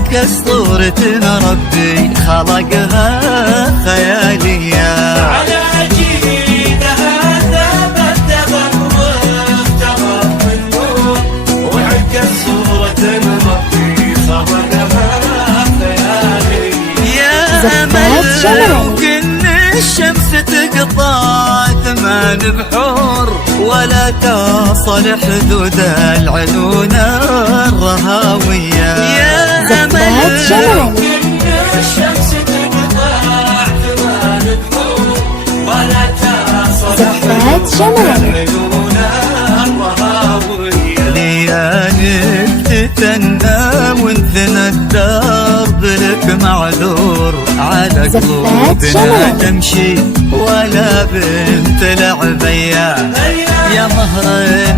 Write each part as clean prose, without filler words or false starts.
تعكس صورة ربي خلقها خيالية. على جيدها ثبت واختبر النور وعكس صورة ربي خلقها خيالية. يا أمل وكن الشمس تقطع 8 بحور ولا تصل حدود العيون الرهاوية. يا أمل وكن الشمس تقطع 8 بحور ولا تصل حدود العيون الرهاوية. ليالك تتنى وانثنى الدرب لك معذور على قلوبنا تمشي ولا بنت لعبية. يا مهر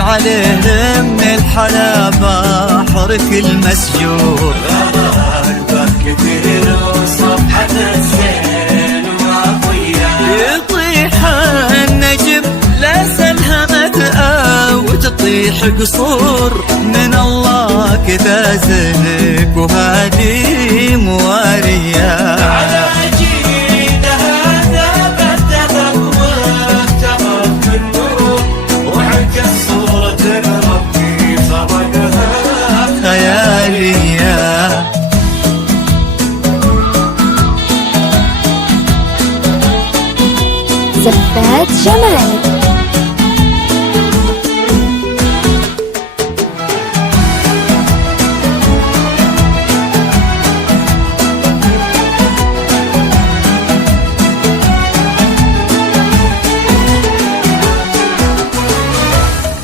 عليه من الحلا بحرك المسجور غربك كتير وصفحة الزين وعطية. يطيح النجم لا سلهمت أو تطيح قصور من الله كذا زنك وهادي موارية. على جيدها ثبت واختبر النور وعكس صورة ربي خلقها خيالية. زفات جمال.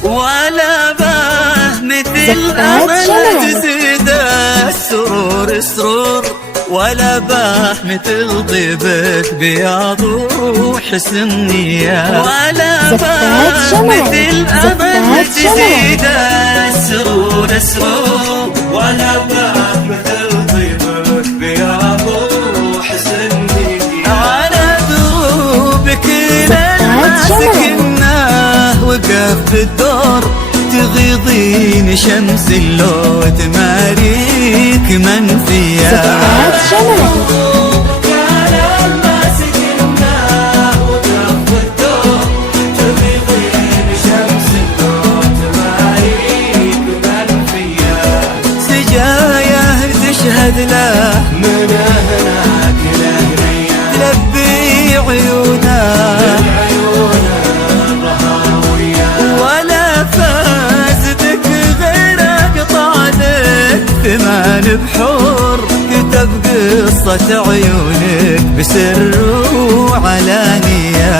ولا باه مثل أمل تزيد السرور سرور ولا باه مثل ضيبك بياض وحسن نية. ولا باه مثل أمل تزيد السرور سرور ولا باه مثل ضيبك بياض وحسن نية. على دروبك لما سكناه وقف بالدور تغيضين شمس اللو تماريك منفية. كان لما سكناه وقف بالدور تغيضين شمس اللو تماريك منفية. سجاياه تشهد له من هناك لهنية تلبي عيونه ولا فاز بك غير اقطع لك 8 بحور كتب قصة عيونك بسر وعلانية.